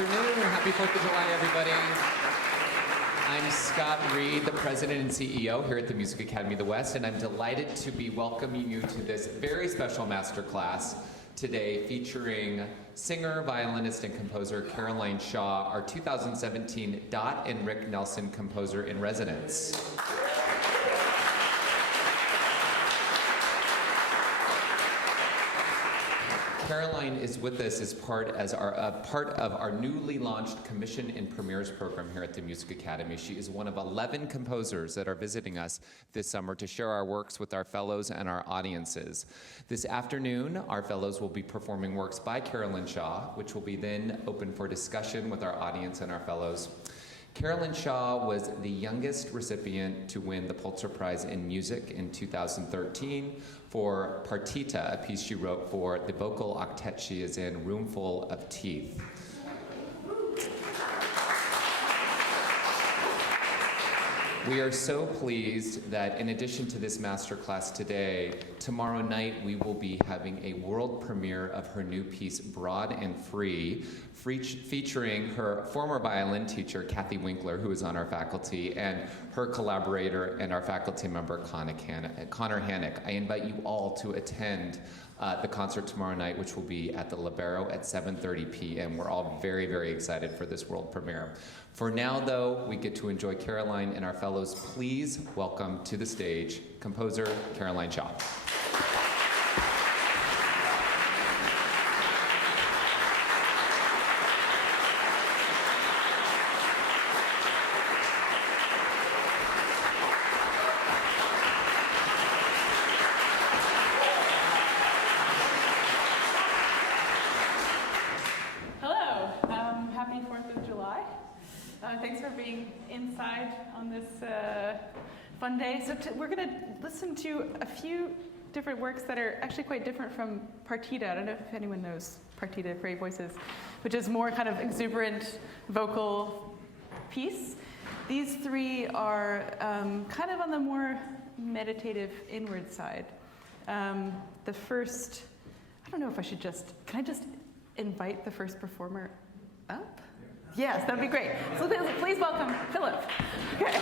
afternoon. Happy 4th of July, everybody. I'm Scott Reed, the President and CEO here at the Music Academy of the West, and I'm delighted to be welcoming you to this very special masterclass today featuring singer, violinist, and composer Caroline Shaw, our 2017 Dot and Rick Nelson Composer in Residence. Caroline is with us as part of our newly launched Commission and Premieres program here at the Music Academy. She is one of 11 composers that are visiting us this summer to share our works with our fellows and our audiences. This afternoon, our fellows will be performing works by Caroline Shaw, which will be then open for discussion with our audience and our fellows. Caroline Shaw was the youngest recipient to win the Pulitzer Prize in Music in 2013 for Partita, a piece she wrote for the vocal octet she is in, Roomful of Teeth. We are so pleased that in addition to this masterclass today, tomorrow night we will be having a world premiere of her new piece, Broad and Free, featuring her former violin teacher, Kathy Winkler, who is on our faculty, and her collaborator and our faculty member, Connor Hannock. I invite you all to attend the concert tomorrow night, which will be at the Libero at 7:30 p.m. We're all very, very excited for this world premiere. For now, though, we get to enjoy Caroline and our fellows. Please welcome to the stage composer Caroline Shaw. Thanks for being inside on this fun day. So we're going to listen to a few different works that are actually quite different from Partita. I don't know if anyone knows Partita, Great Voices, which is more kind of exuberant vocal piece. These three are kind of on the more meditative inward side. The first, I don't know if I should can I just invite the first performer up? Yes, that'd be great. So please welcome Philip. Okay.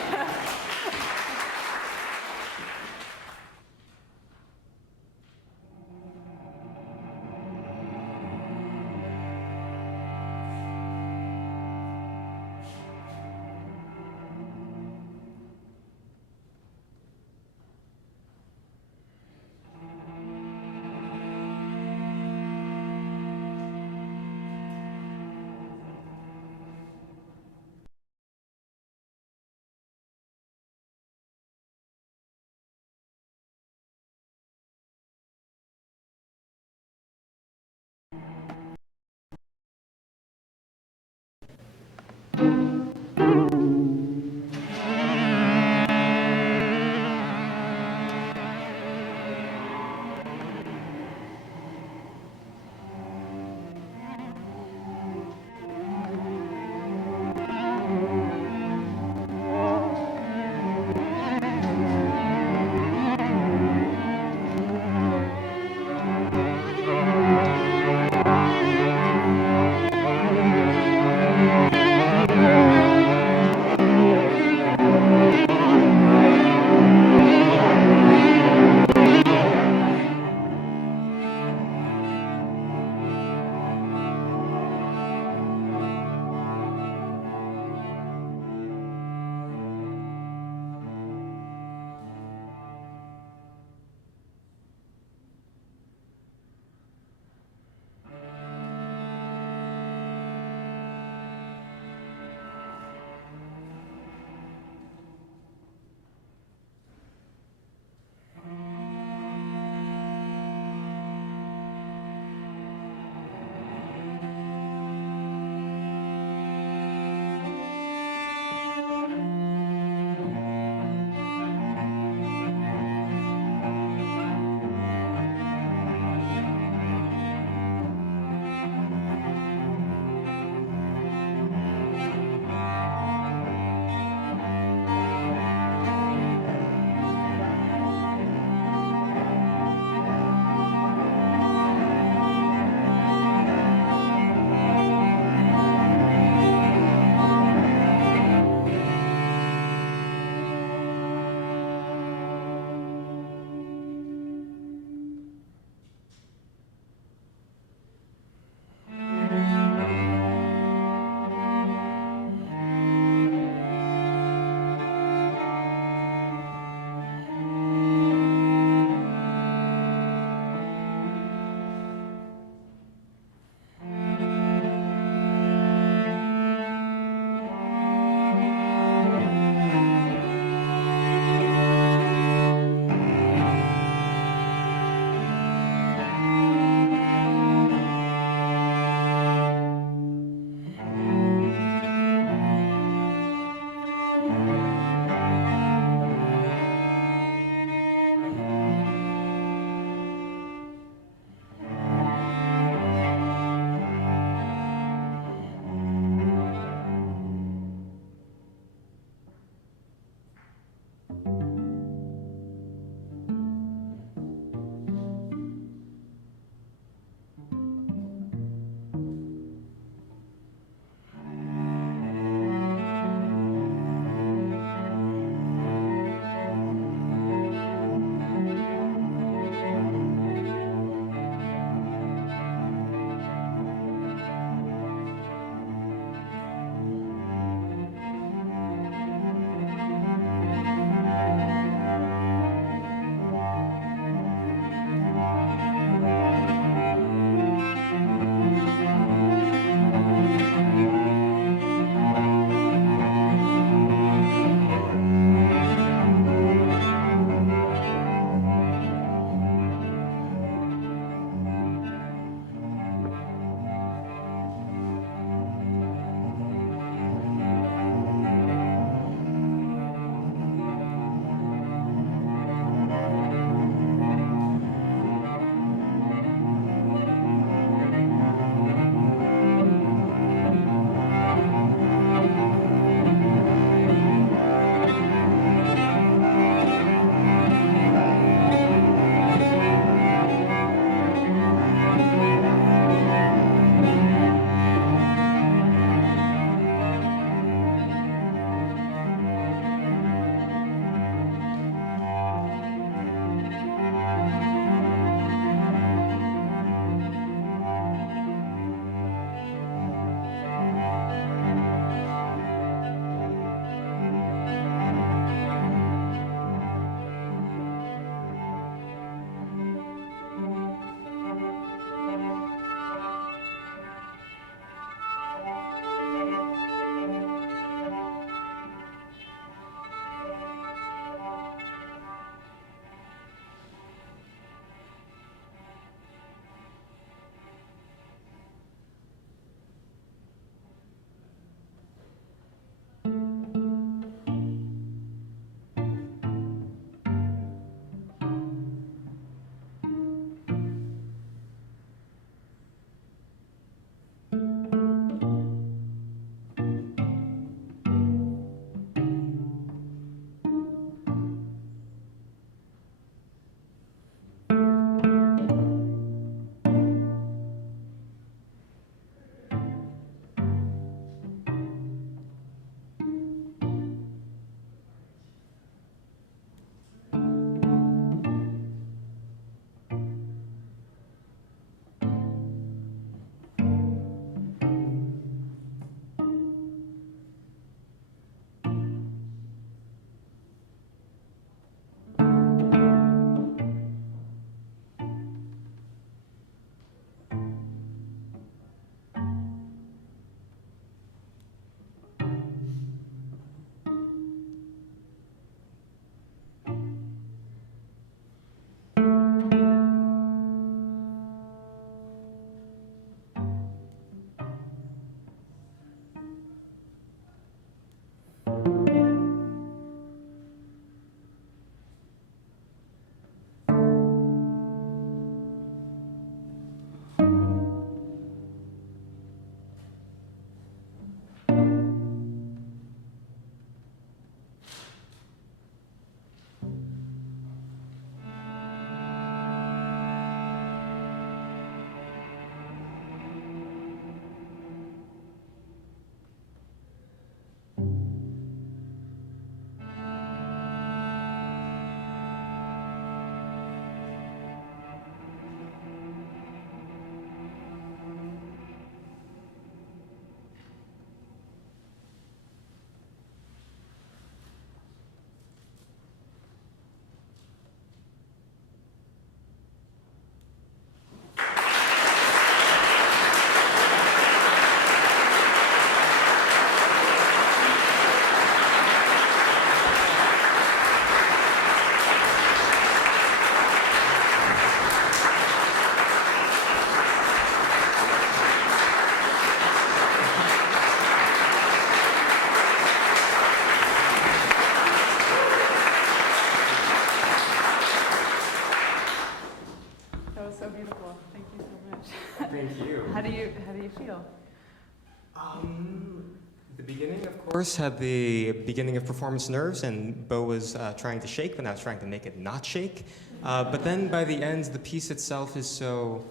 beginning, of course, had the beginning of performance nerves, and Bo was trying to shake, but I was trying to make it not shake. But then by the end, the piece itself is so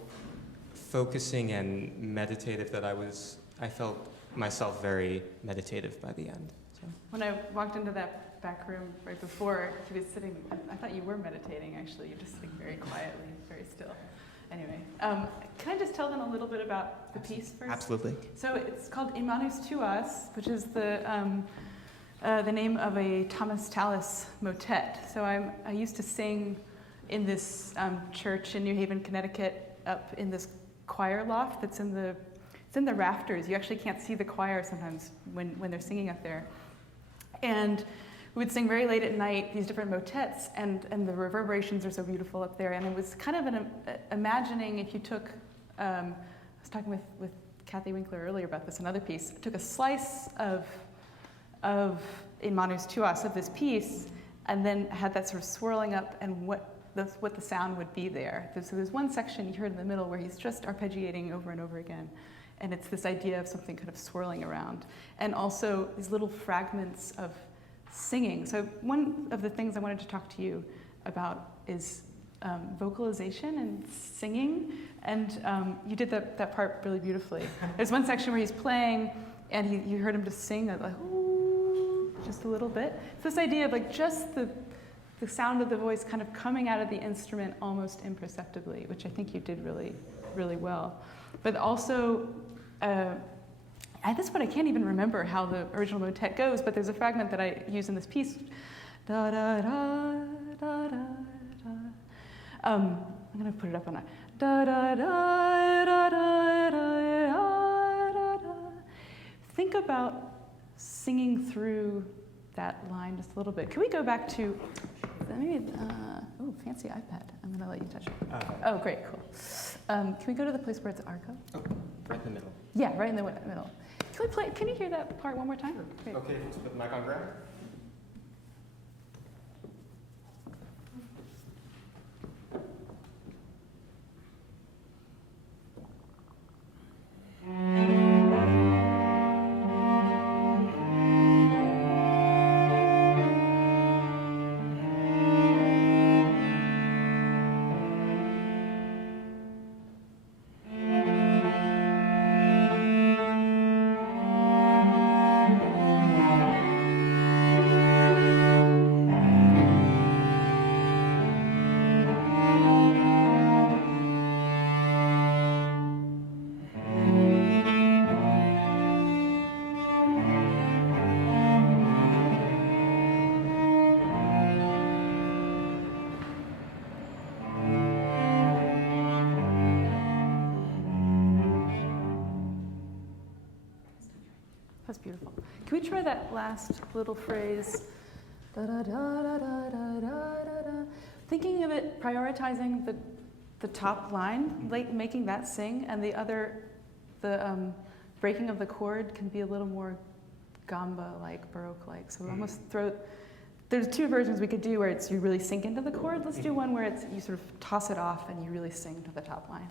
focusing and meditative that I felt myself very meditative by the end. So. When I walked into that back room right before, he was sitting, I thought you were meditating, actually. You're just sitting very quietly, very still. Anyway, can I just tell them a little bit about the piece first? Absolutely. So it's called Manus, Tuas, which is the name of a Thomas Tallis motet. So I used to sing in this church in New Haven, Connecticut, up in this choir loft that's in the rafters. You actually can't see the choir sometimes when they're singing up there. And we would sing very late at night these different motets, and the reverberations are so beautiful up there. And it was kind of imagining if you took, I was talking with Kathy Winkler earlier about this, another piece, took a slice of In Manus Tuas of this piece, and then had that sort of swirling up and what the sound would be there. So there's one section you heard in the middle where he's just arpeggiating over and over again. And it's this idea of something kind of swirling around. And also these little fragments of singing. So one of the things I wanted to talk to you about is vocalization and singing. And you did that part really beautifully. There's one section where he's playing, and you heard him just sing like, ooh, just a little bit. It's this idea of like just the sound of the voice kind of coming out of the instrument almost imperceptibly, which I think you did really, really well. But also, at this point I can't even remember how the original motet goes, but there's a fragment that I use in this piece. Da, da, da, da, da, da. I'm going to put it up on a... Da, da, da, da, da, da, da, da. Think about singing through that line just a little bit. Can we go back to... Maybe, oh, fancy iPad. I'm going to let you touch it. Oh, great, cool. Can we go to the place where it's arco? Oh, right in the middle. Yeah, right in the middle. Can we play? Can you hear that part one more time? Sure. Okay, let's put the mic on ground. That's beautiful. Can we try that last little phrase? Da, da, da, da, da, da, da, da. Thinking of it, prioritizing the top line, like making that sing, and the breaking of the chord can be a little more gamba-like, Baroque-like. So almost there's two versions we could do where it's you really sink into the chord. Let's do one where it's you sort of toss it off and you really sing to the top line.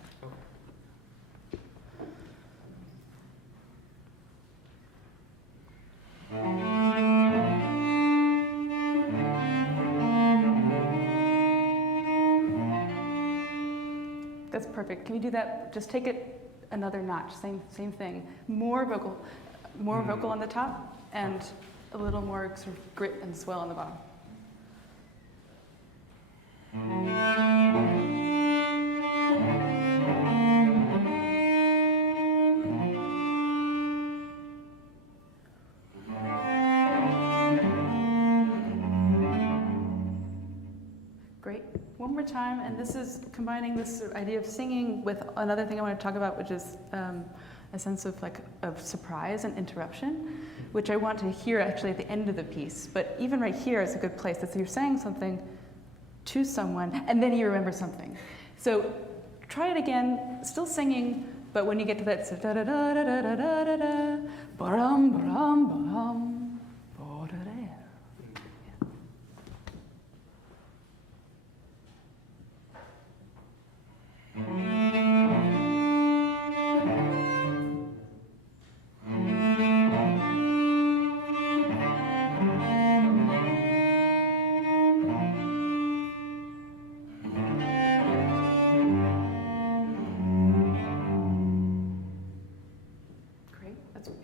That's perfect. Can you do that? Just take it another notch. Same thing. More vocal on the top, and a little more sort of grit and swell on the bottom. Great. One more time, and this is combining this sort of idea of singing with another thing I want to talk about, which is a sense of surprise and interruption, which I want to hear actually at the end of the piece. But even right here is a good place. That you're saying something to someone, and then you remember something. So try it again, still singing, but when you get to that, so da da da da da da da da da, ba-rum ba-rum ba-hum, ba-da-da. Yeah.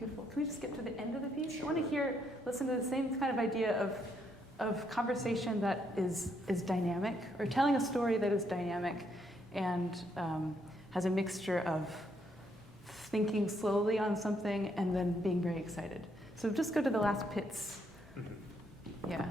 beautiful. Can we just get to the end of the piece? I want to listen to the same kind of idea of conversation that is dynamic, or telling a story that is dynamic and has a mixture of thinking slowly on something and then being very excited. So just go to the last pits. Yeah.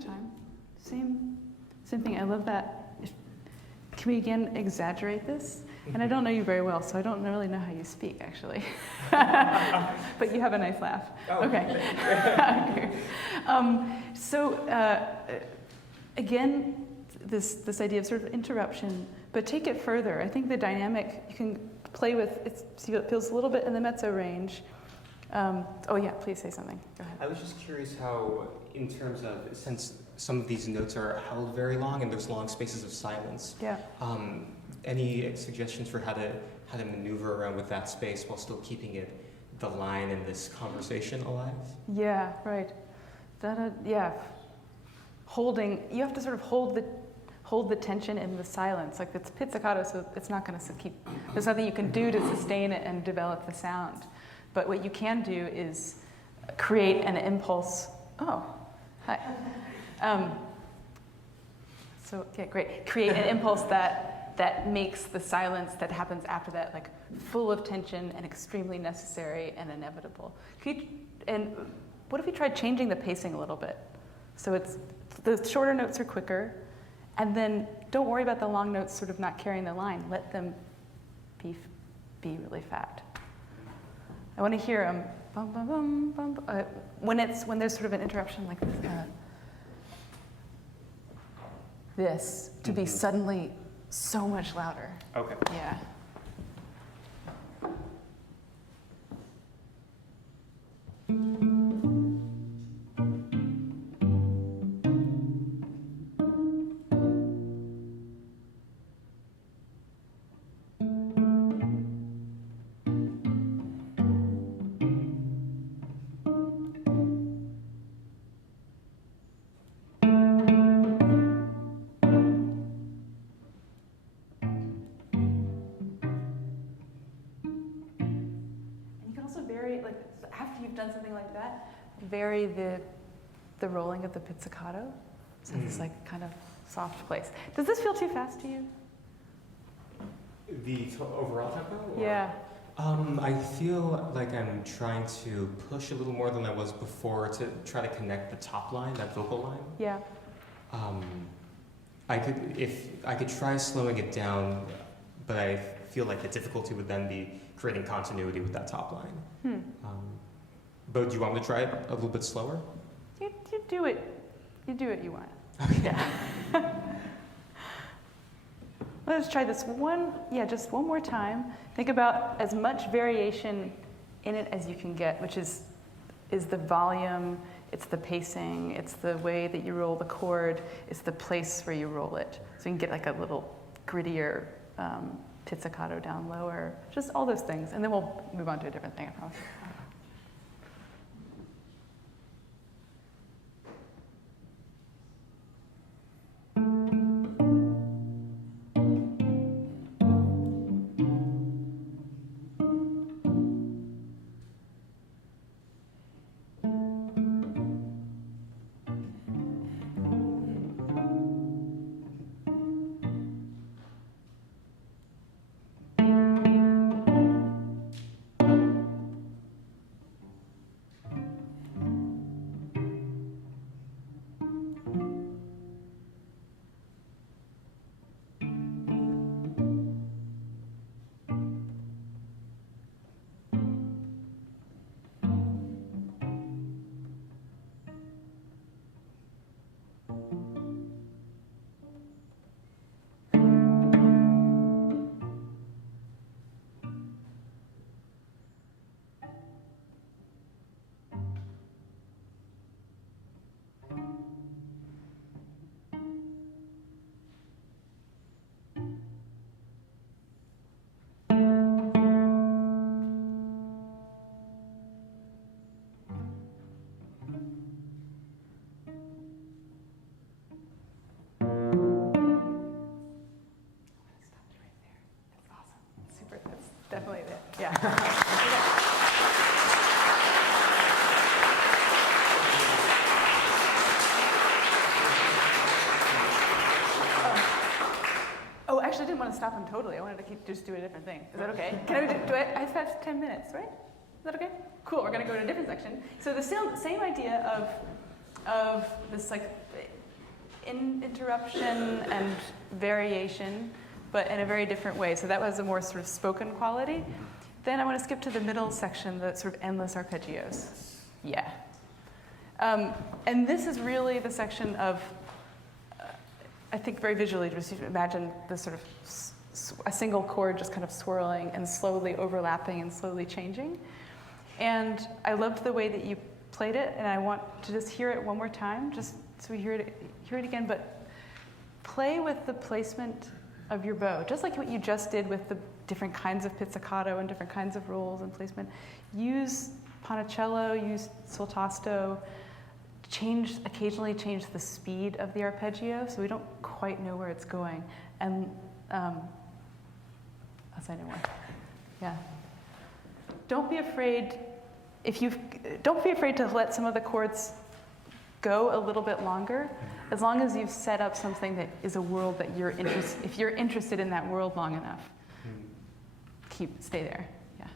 Time. Same thing. I love that. Can we again exaggerate this? And I don't know you very well, so I don't really know how you speak, actually. But you have a nice laugh. Oh. Okay. Again, this idea of sort of interruption, but take it further. I think the dynamic you can play with. It feels a little bit in the mezzo range. Oh yeah, please say something. Go ahead. I was just curious how, in terms of, since some of these notes are held very long and there's long spaces of silence, yeah. Any suggestions for how to maneuver around with that space while still keeping the line and this conversation alive? Yeah, right. Yeah. You have to sort of hold the tension in the silence. Like it's pizzicato, so it's not going to keep. There's nothing you can do to sustain it and develop the sound. But what you can do is create an impulse. Oh, hi. Great. Create an impulse that makes the silence that happens after that like full of tension and extremely necessary and inevitable. And what if we tried changing the pacing a little bit? So the shorter notes are quicker, and then don't worry about the long notes sort of not carrying the line. Let them be really fat. I want to hear bum, bum, bum, bum, when there's sort of an interruption like this to be suddenly so much louder. Okay. Yeah. Done something like that, vary the rolling of the pizzicato, so it's like kind of soft place. Does this feel too fast to you? The overall tempo? Or? Yeah. I feel like I'm trying to push a little more than I was before to try to connect the top line, that vocal line. Yeah. I could try slowing it down, but I feel like the difficulty would then be creating continuity with that top line. But do you want me to try it a little bit slower? You do it. You do what you want. Okay. Yeah. Let's try this just one more time. Think about as much variation in it as you can get, which is the volume, it's the pacing, it's the way that you roll the chord, it's the place where you roll it. So you can get like a little grittier pizzicato down lower, just all those things. And then we'll move on to a different thing, I promise. definitely it. Yeah. Oh, actually, I didn't want to stop him totally. I wanted to just do a different thing. Is that okay? Can I do it? I have 10 minutes, right? Is that okay? Cool. We're going to go to a different section. So the same idea of this like interruption and variation, but in a very different way. So that was a more sort of spoken quality. Then I want to skip to the middle section, the sort of endless arpeggios. Yeah. And this is really the section of, I think very visually, just imagine the sort of a single chord just kind of swirling and slowly overlapping and slowly changing. And I loved the way that you played it, and I want to just hear it one more time, just so we hear it again, but play with the placement of your bow, just like what you just did with the different kinds of pizzicato and different kinds of rolls and placement. Use ponicello, use soltasto, occasionally change the speed of the arpeggio, so we don't quite know where it's going. And I'll say no more. Yeah. Don't be afraid to let some of the chords go a little bit longer, as long as you've set up something that is a world that you're interested. If you're interested in that world long enough, stay there. Yeah.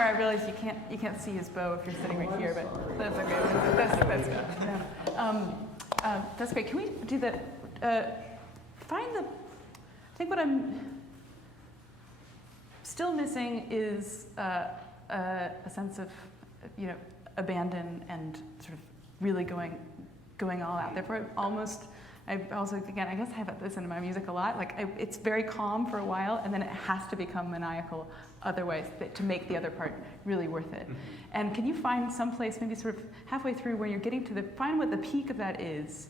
I realize you can't see his bow if you're sitting right here, but that's okay. That's good. That's great. Can we do the I think what I'm still missing is a sense of abandon and sort of really going all out. Therefore, I also, again, I guess I have this in my music a lot. It's very calm for a while, and then it has to become maniacal otherwise to make the other part really worth it. And can you find some place, maybe sort of halfway through, where you're getting to find what the peak of that is,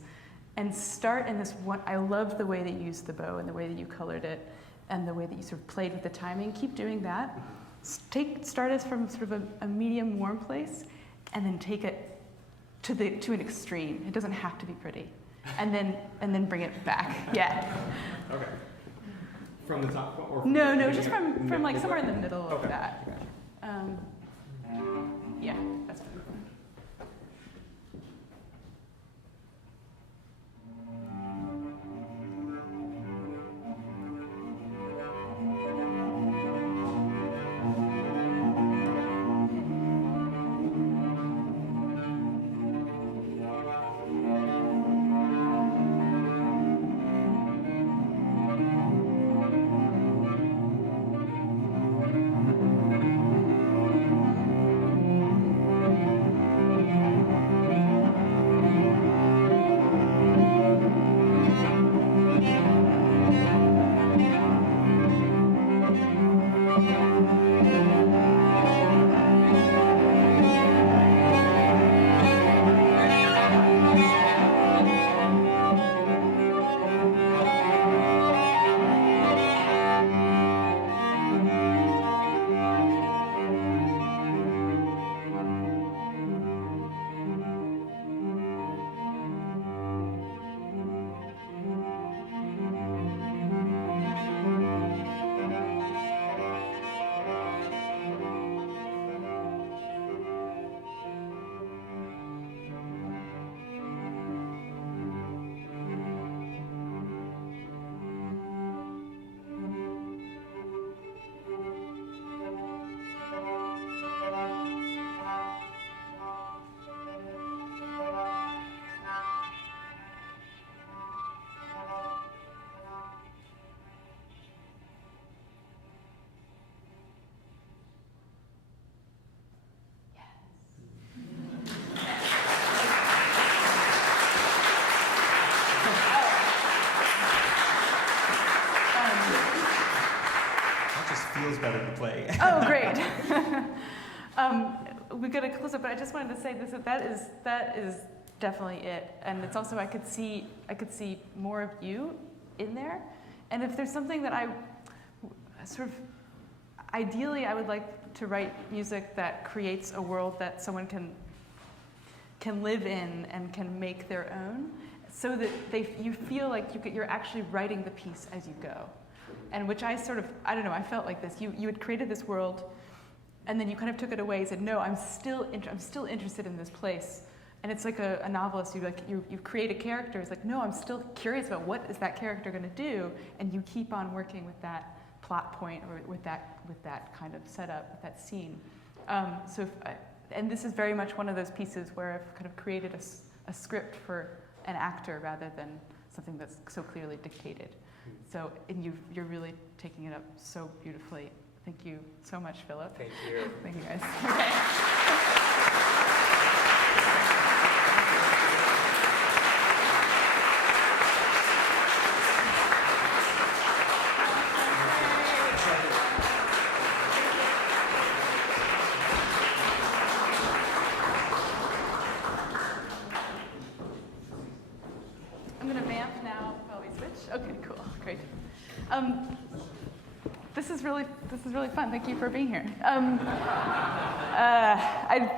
and start in this one. I love the way that you used the bow and the way that you colored it, and the way that you sort of played with the timing. Keep doing that. Start us from sort of a medium warm place, and then take it to an extreme. It doesn't have to be pretty, and then bring it back. Yeah. Okay. From the top or No, just from like somewhere in the middle of Okay. that. Yeah, that's fine. Feels better to play. Oh, great. We got to close up, but I just wanted to say this: that is definitely it. And it's also I could see more of you in there. And if there's something that I sort of ideally I would like to write music that creates a world that someone can live in and can make their own, so that you feel like you're actually writing the piece as you go. And which I don't know, I felt like this. You had created this world, and then you kind of took it away and said, no, I'm still interested in this place. And it's like a novelist, you create a character, it's like, no, I'm still curious about what is that character gonna do, and you keep on working with that plot point or with that kind of setup, with that scene. And this is very much one of those pieces where I've kind of created a script for an actor rather than something that's so clearly dictated. So, and you're really taking it up so beautifully. Thank you so much, Philip. Thank you. Thank you, guys. Okay. I'm going to vamp now while we switch. Okay, cool, great. This is really fun. Thank you for being here.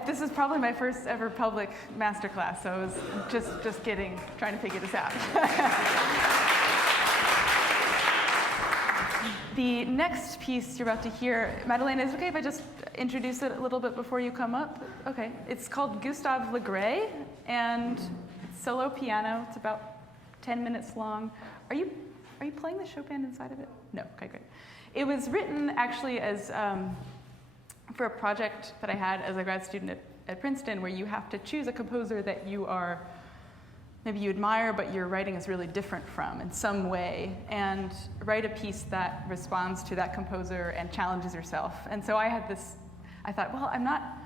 This is probably my first ever public masterclass, so I was just trying to figure this out. The next piece you're about to hear, Madeleine, is it okay if I just introduce it a little bit before you come up? Okay. It's called Gustav Le Gray, and it's solo piano. It's about 10 minutes long. Are you playing the Chopin inside of it? No. Okay, great. It was written actually as for a project that I had as a grad student at Princeton, where you have to choose a composer that maybe you admire, but your writing is really different from in some way, and write a piece that responds to that composer and challenges yourself. And so I thought, well, I'm not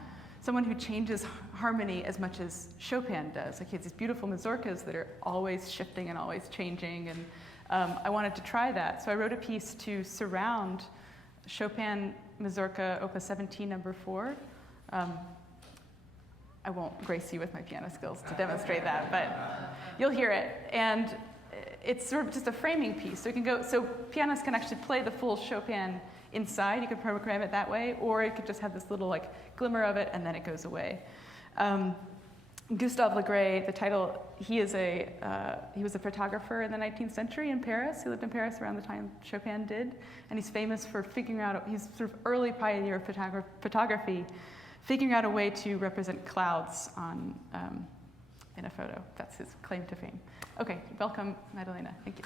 someone who changes harmony as much as Chopin does. Like, he has these beautiful mazurkas that are always shifting and always changing, and I wanted to try that. So I wrote a piece to surround Chopin Mazurka Opus 17, number 4. I won't grace you with my piano skills to demonstrate that, but you'll hear it. And it's sort of just a framing piece. So it can go. So pianists can actually play the full Chopin inside. You could program it that way, or it could just have this little like glimmer of it, and then it goes away. Gustav Le Gray, the title, he was a photographer in the 19th century in Paris. He lived in Paris around the time Chopin did, and he's famous for figuring out, he's sort of early pioneer of photography, figuring out a way to represent clouds on, in a photo. That's his claim to fame. Okay, welcome, Madalena. Thank you.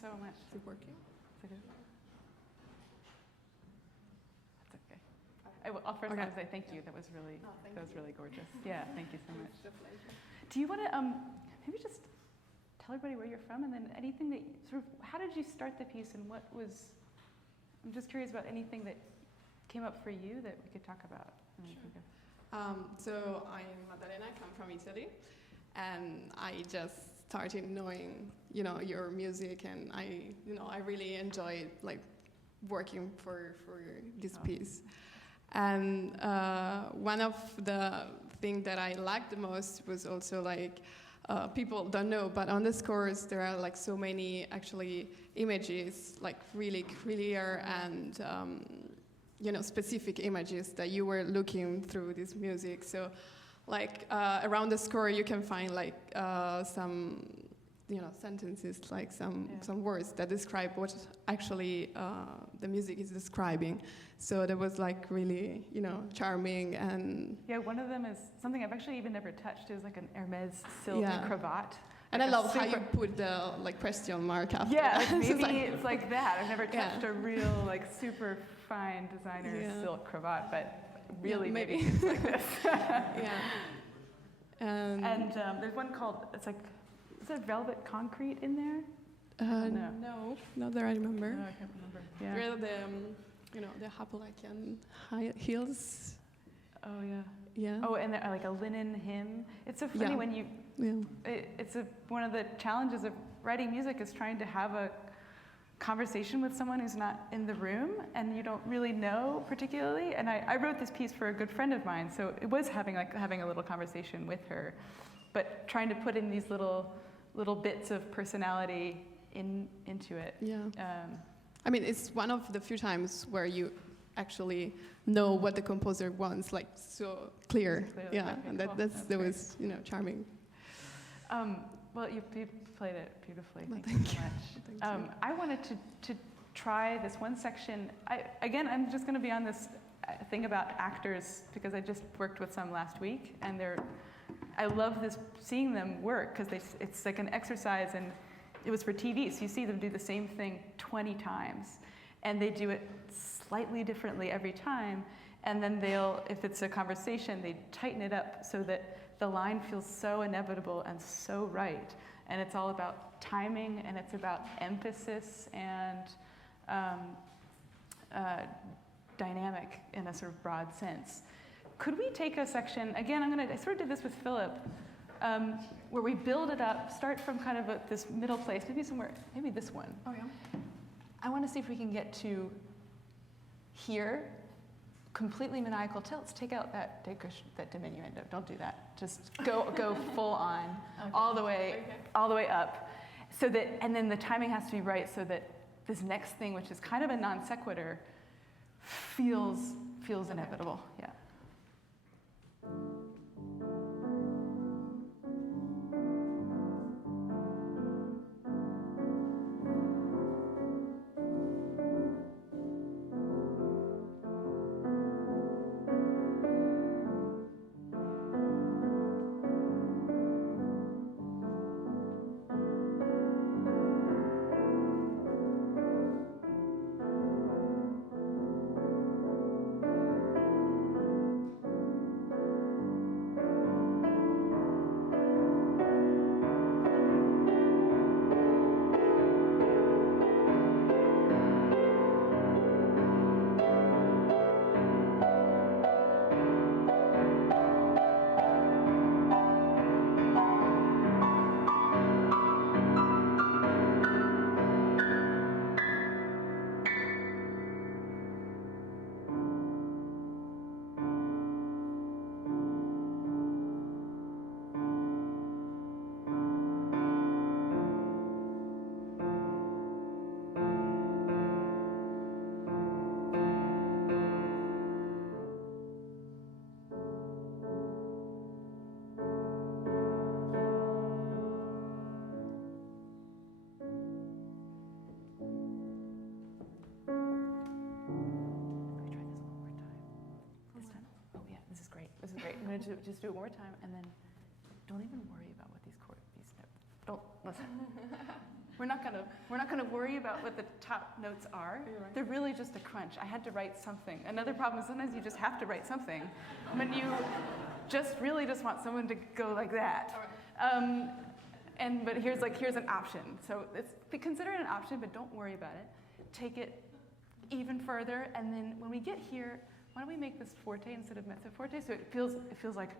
so much. Is it working? It's okay. That's okay. I'll first Okay. say thank you. That was really thank that was you. really gorgeous. Yeah, thank you so much. It's a pleasure. Do you want to maybe just tell everybody where you're from, and then anything that sort of how did you start the piece, and what was? I'm just curious about anything that came up for you that we could talk about. And we can go. So I'm Maddalena, I come from Italy, and I just started knowing, your music, and I really enjoyed like working for this piece. And one of the things that I liked the most was also like, people don't know, but on the scores there are like so many actually images, like really clear and specific images that you were looking through this music. So like around the score you can find like some sentences, like some words that describe what actually the music is describing. So that was like really charming. And Yeah, one of them is something I've actually even never touched. It was like an Hermes silk Yeah. cravat. and I Like a love how super- you put the like question mark after. Yeah, like So it's maybe like- it's like that. I've never touched Yeah. a real like super fine designer Yeah. silk cravat, but really maybe. maybe it's like this. yeah. And there's one called, it's like, is there velvet concrete in there? No. No, not that I remember. No, I can't remember. Yeah. There are the Appalachian high heels. Oh yeah. Yeah. Oh, and like a linen hymn. It's so funny Yeah. when you. Yeah. It's one of the challenges of writing music is trying to have a conversation with someone who's not in the room and you don't really know particularly. And I wrote this piece for a good friend of mine, so it was having a little conversation with her, but trying to put in these little bits of personality into it. Yeah. I mean, it's one of the few times where you actually know what the composer wants, like so clear. Clearly, Yeah, okay, and cool. that was charming. Well, you played it beautifully. Well, Thank you so thank much. Thank you. I wanted to try this one section. I'm just going to be on this thing about actors because I just worked with some last week, and I love seeing them work because it's like an exercise, and it was for TV, so you see them do the same thing 20 times, and they do it slightly differently every time, and then if it's a conversation, they tighten it up so that the line feels so inevitable and so right. And it's all about timing, and it's about emphasis and dynamic in a sort of broad sense. Could we take a section, again, I sort of did this with Philip, where we build it up, start from kind of this middle place, maybe this one. Oh yeah. I want to see if we can get to here, completely maniacal. Let's take out that diminuendo. Don't do that. Just go full on, Okay. all the way up, so that, and then the timing has to be right, so that this next thing, which is kind of a non sequitur, feels inevitable. Yeah. This is great. I'm going to just do it one more time, and then don't even worry about what these notes. Don't listen. We're not gonna worry about what the top notes are. They're really just a crunch. I had to write something. Another problem is sometimes you just have to write something when you just really just want someone to go like that. But here's an option. So consider it an option, but don't worry about it. Take it even further, and then when we get here, why don't we make this forte instead of mezzo forte? So it feels like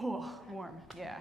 warm. Yeah.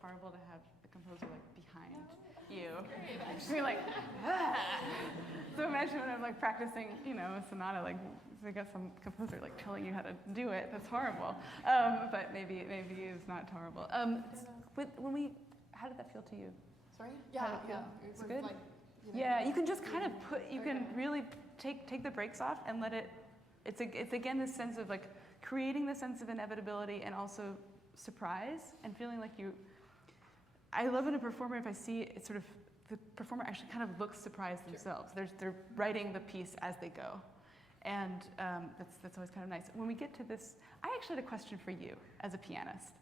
horrible to have the composer like behind you. You're like, ah. So imagine when I'm like practicing, you know, a sonata, like I got some composer like telling you how to do it. That's horrible. But maybe it's not horrible. How did that feel to you? Sorry? Yeah. It's It was good. like, Yeah, you can just kind of put, you can really take the brakes off and let it. It's again this sense of like creating the sense of inevitability and also surprise and feeling like you. I love in a performer if I see it's sort of the performer actually kind of looks surprised themselves. They're writing the piece as they go, and that's always kind of nice. When we get to this, I actually had a question for you as a pianist,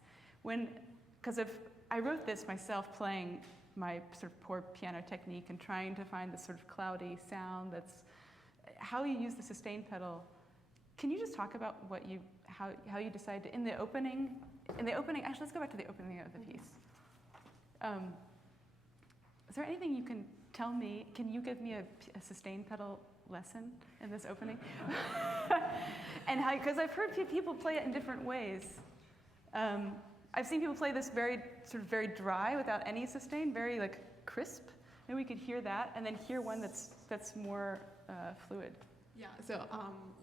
because if I wrote this myself playing my sort of poor piano technique and trying to find this sort of cloudy sound that's how you use the sustain pedal. Can you just talk about how you decide to in the opening actually let's go back to the opening of the piece. Is there anything you can tell me? Can you give me a sustain pedal lesson in this opening? And how, because I've heard people play it in different ways. I've seen people play this very dry without any sustain, very like crisp. Maybe we could hear that, and then hear one that's more fluid. Yeah. So,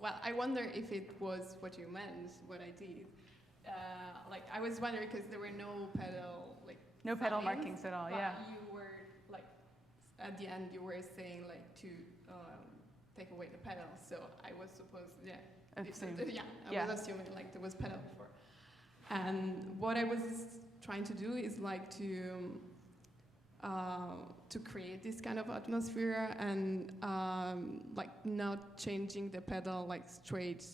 well, I wonder if it was what you meant, what I did. Like I was wondering because there were no pedal no pedal signs, markings at all. but Yeah. you were like at the end you were saying like to take away the pedal. So I was supposed I was assuming like there was pedal before. And what I was trying to do is like to create this kind of atmosphere and like not changing the pedal like straight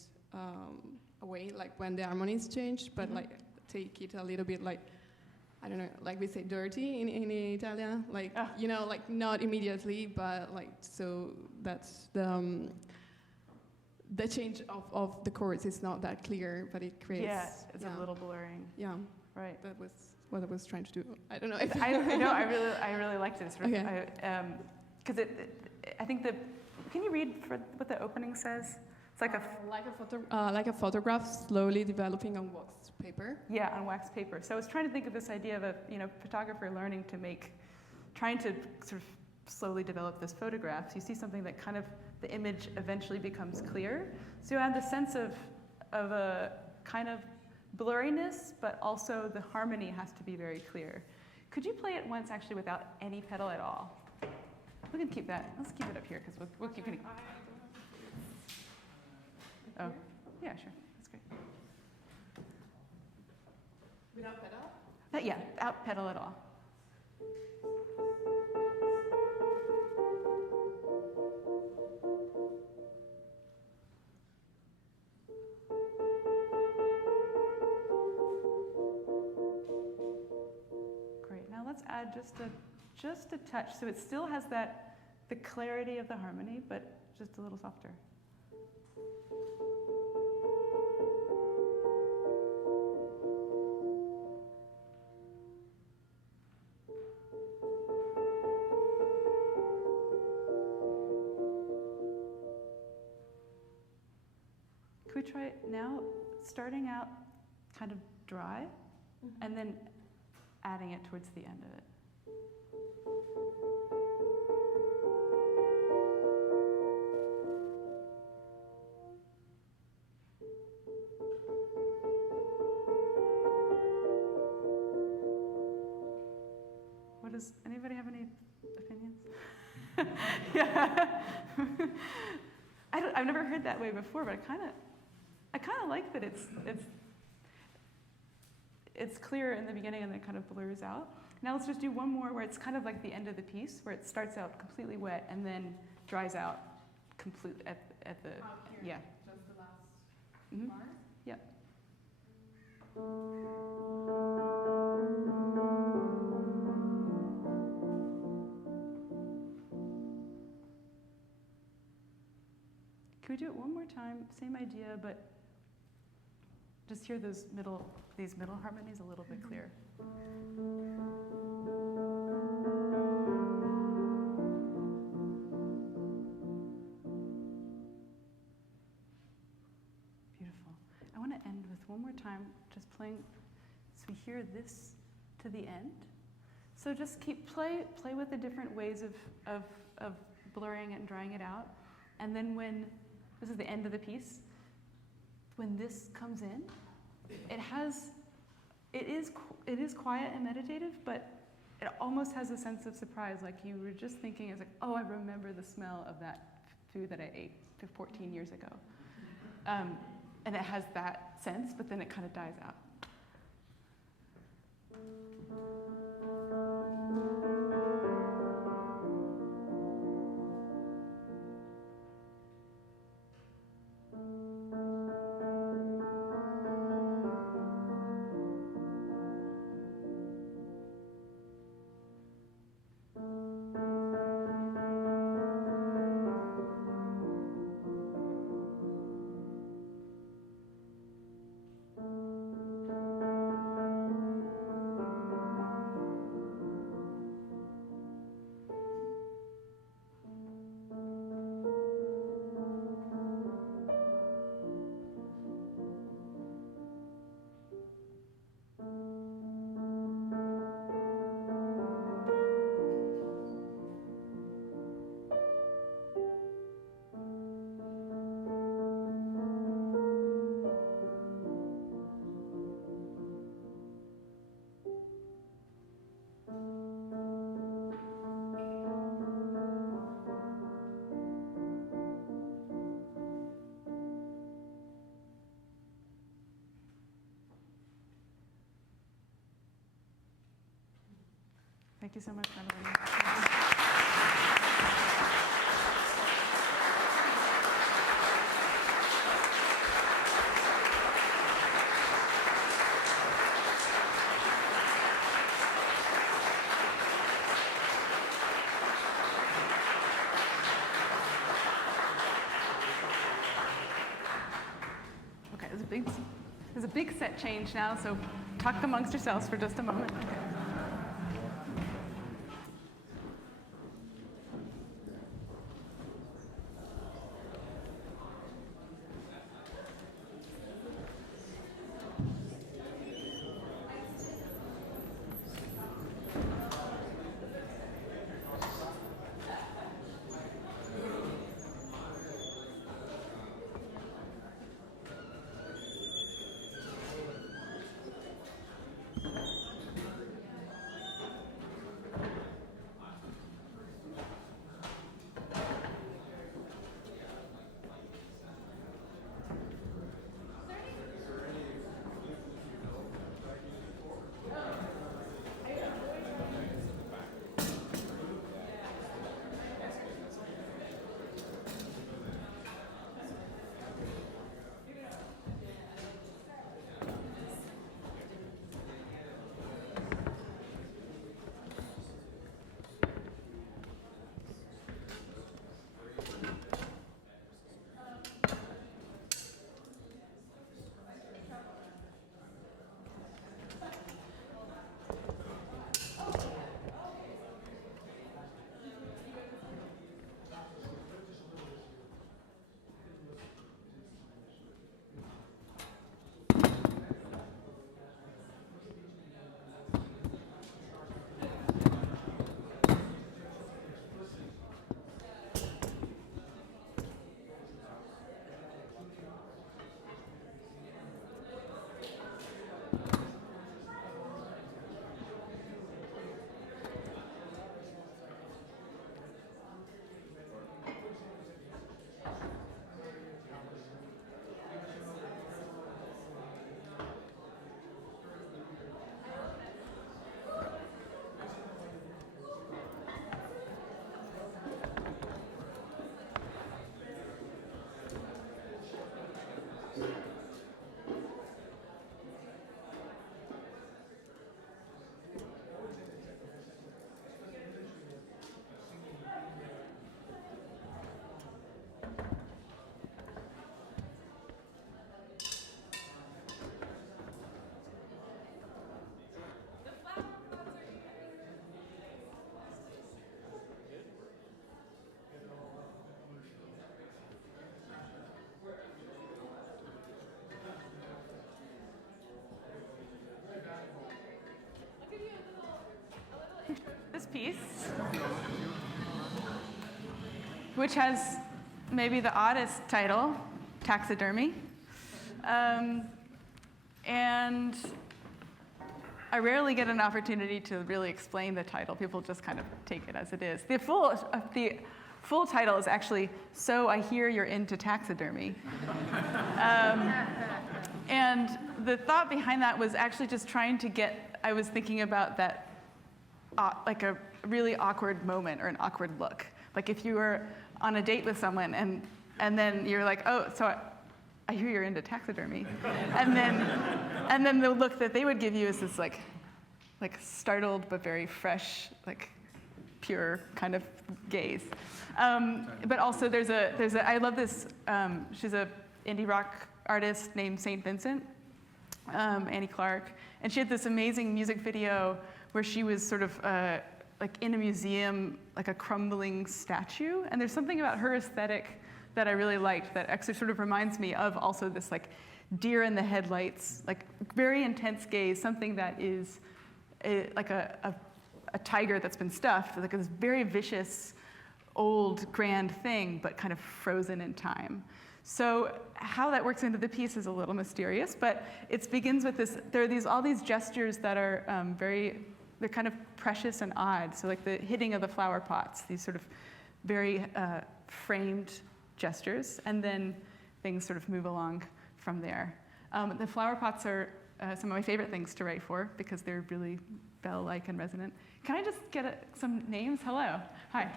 away like when the harmonies change, but like take it a little bit like I don't know, like we say dirty in Italian, like you know, like not immediately, but like so that's the change of the chords is not that clear, but it creates it's a little blurring. Yeah, right. That was what I was trying to do. I don't know. If I really liked it. Because I think can you read what the opening says? It's like a photograph slowly developing on wax paper. Yeah, on wax paper. So I was trying to think of this idea of a photographer learning to trying to sort of slowly develop this photograph. So you see something that kind of the image eventually becomes clear. So you have the sense of a kind of blurriness, but also the harmony has to be very clear. Could you play it once actually without any pedal at all? We can keep that. Let's keep it up here because we'll keep it. Oh, yeah, sure. That's great. Without pedal? Without pedal at all. Great. Now let's add just a touch, so it still has the clarity of the harmony, but just a little softer. Could we try it now, starting out kind of dry, and then adding it towards the end of it? Does anybody have any opinions? Yeah. I've never heard that way before, but I kind of like that it's clear in the beginning and then kind of blurs out. Now let's just do one more where it's kind of like the end of the piece, where it starts out completely wet and then dries out completely at the here, just the last part. Yeah. Can we do it one more time? Same idea, but just hear these middle harmonies a little bit clearer. Beautiful. I want to end with one more time, just playing, so we hear this to the end. So just keep play with the different ways of blurring it and drying it out, and then when this is the end of the piece, when this comes in, it is quiet and meditative, but it almost has a sense of surprise, like you were just thinking, it's like, oh, I remember the smell of that food that I ate 14 years ago. And it has that sense, but then it kind of dies out. Thank you so much, Madeline. Okay, there's a big set change now, so talk amongst yourselves for just a moment. Okay. This piece, which has maybe the oddest title, Taxidermy. And I rarely get an opportunity to really explain the title. People just kind of take it as it is. The full title is actually "So I Hear You're Into Taxidermy." And the thought behind that was actually just trying to I was thinking about that, like a really awkward moment or an awkward look. Like if you were on a date with someone and then you're like, oh, so I hear you're into taxidermy. And then the look that they would give you is this like startled but very fresh, like pure kind of gaze. But also I love this, she's a indie rock artist named St. Vincent, Annie Clark, and she had this amazing music video where she was sort of like in a museum, like a crumbling statue, and there's something about her aesthetic that I really liked that actually sort of reminds me of also this like deer in the headlights, like very intense gaze, something that is like a tiger that's been stuffed, like this very vicious, old, grand thing, but kind of frozen in time. So how that works into the piece is a little mysterious, but it begins with this, there are all these gestures that are they're kind of precious and odd. So like the hitting of the flower pots, these sort of very framed gestures, and then things sort of move along from there. The flower pots are some of my favorite things to write for because they're really bell-like and resonant. Can I just get some names? Hello. Hi.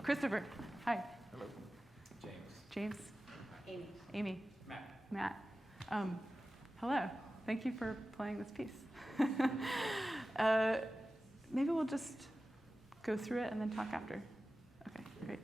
Christopher. Hi. Hello. James. James. Amy. Amy. Matt. Hello. Thank you for playing this piece. Maybe we'll just go through it and then talk after. Okay, great.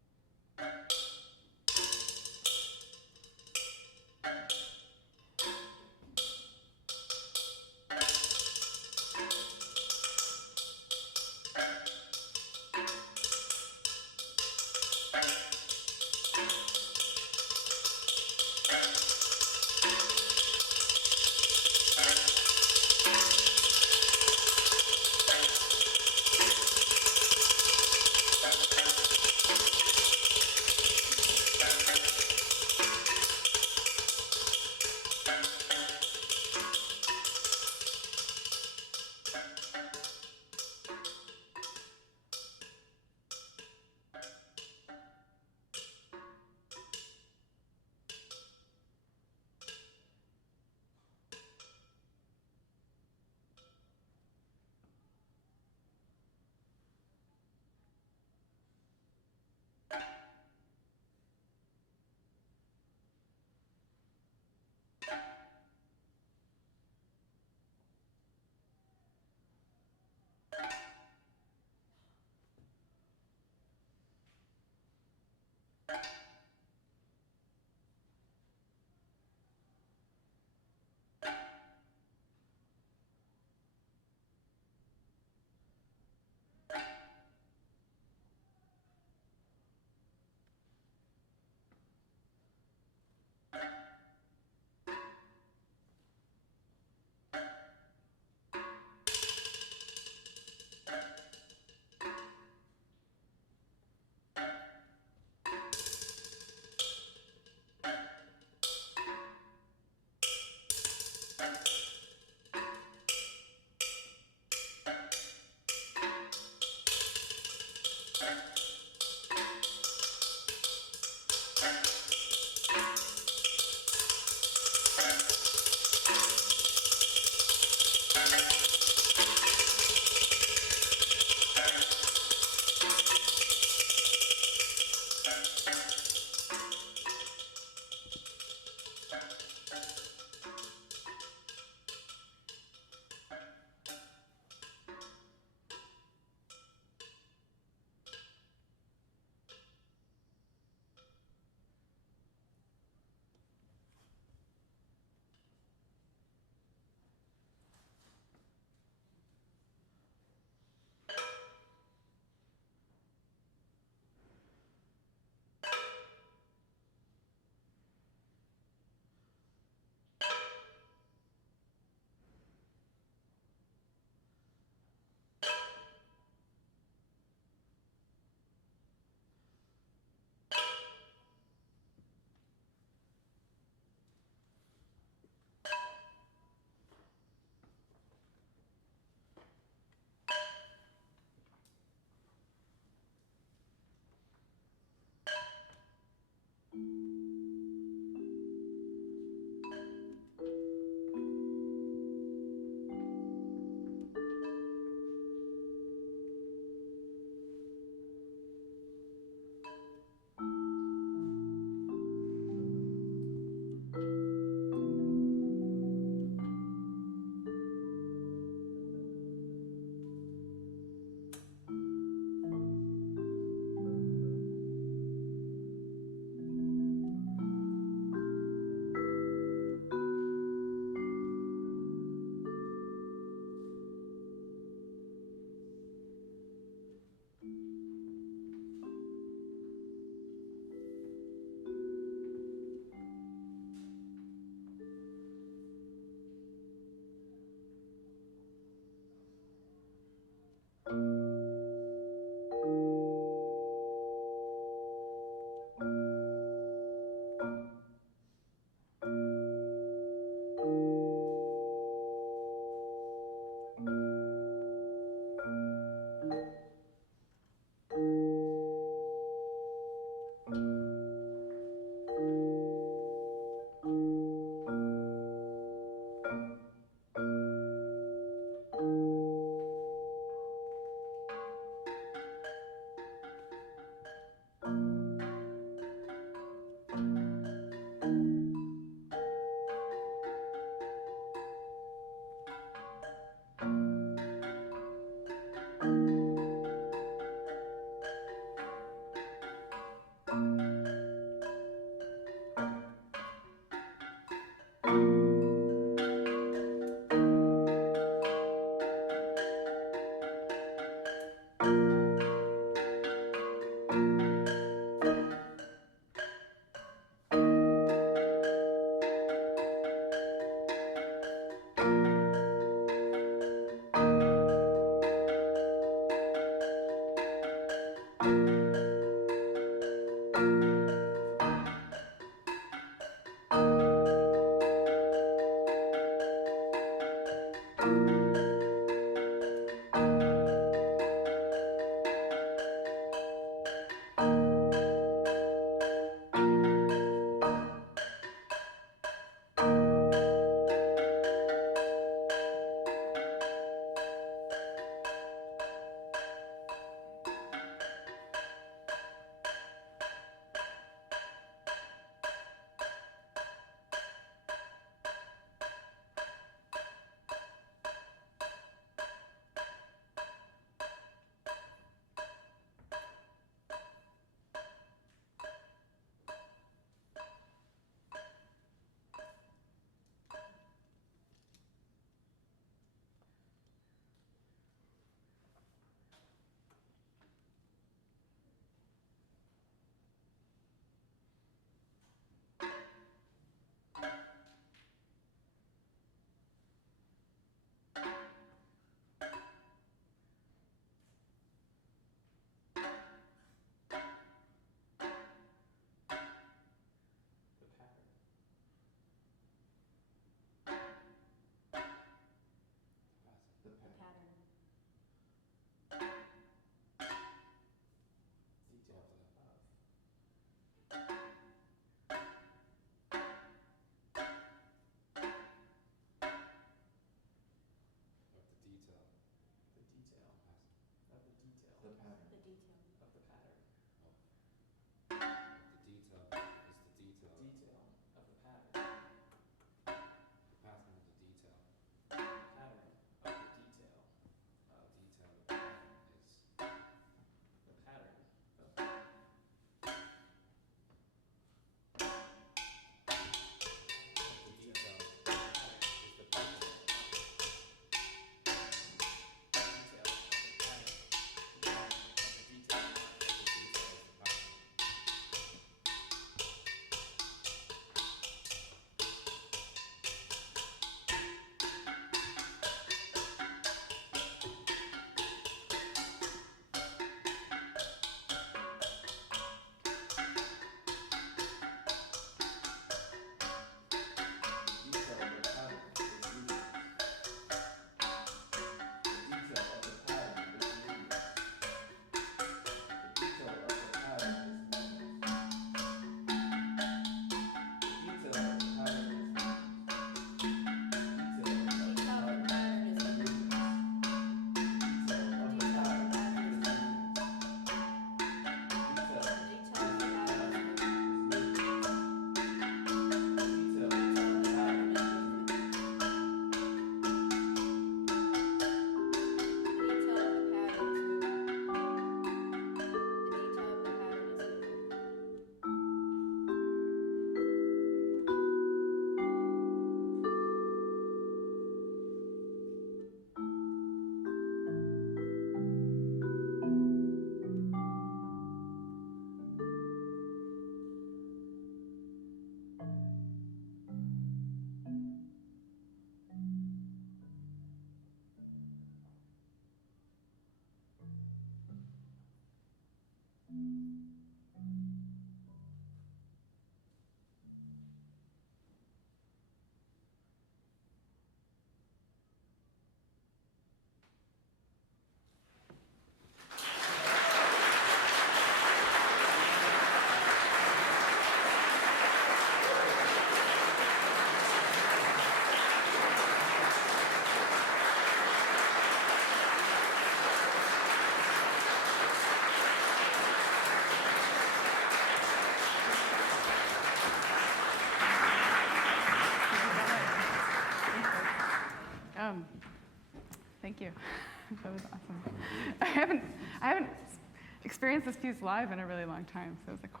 experienced this piece live in a really long time. So I was like, oh,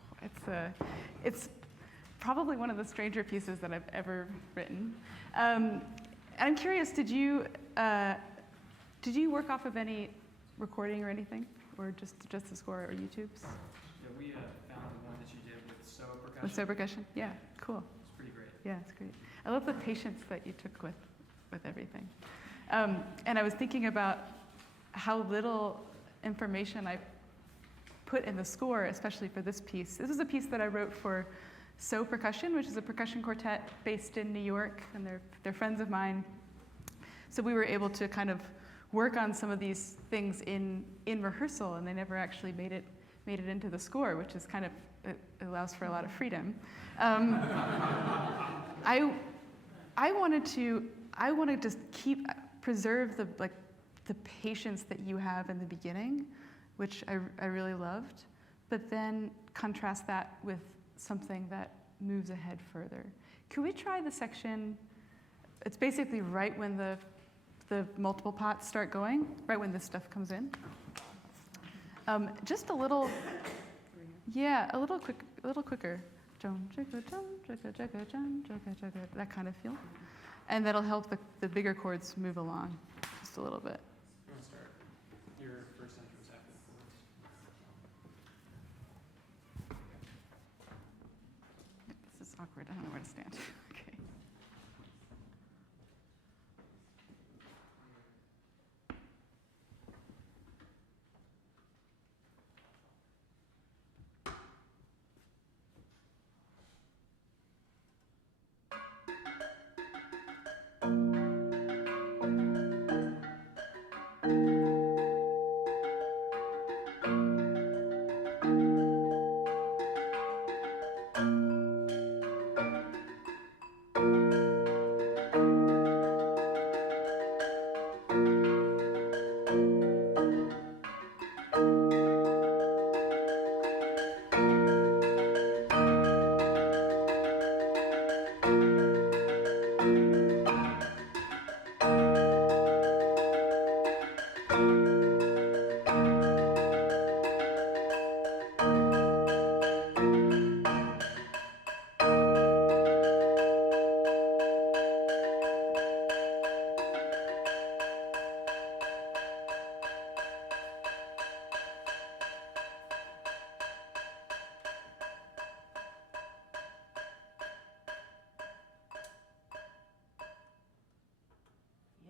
it's probably one of the stranger pieces that I've ever written. I'm curious, did you work off of any recording or anything, or just the score or YouTube's? Yeah, we found the one that you did with So Percussion. With So Percussion? Yeah, cool. It's pretty great. Yeah, it's great. I love the patience that you took with everything. And I was thinking about how little information I put in the score, especially for this piece. This is a piece that I wrote for So Percussion, which is a percussion quartet based in New York, and they're friends of mine. So we were able to kind of work on some of these things in rehearsal, and they never actually made it into the score, which is kind of, it allows for a lot of freedom. I want to just preserve the patience that you have in the beginning, which I really loved, but then contrast that with something that moves ahead further. Can we try the section? It's basically right when the multiple pots start going, right when this stuff comes in. Just a little, yeah, a little quicker. That kind of feel. And that'll help the bigger chords move along just a little bit. You want to start your first entrance after the chords? This is awkward. I don't know where to stand. Okay.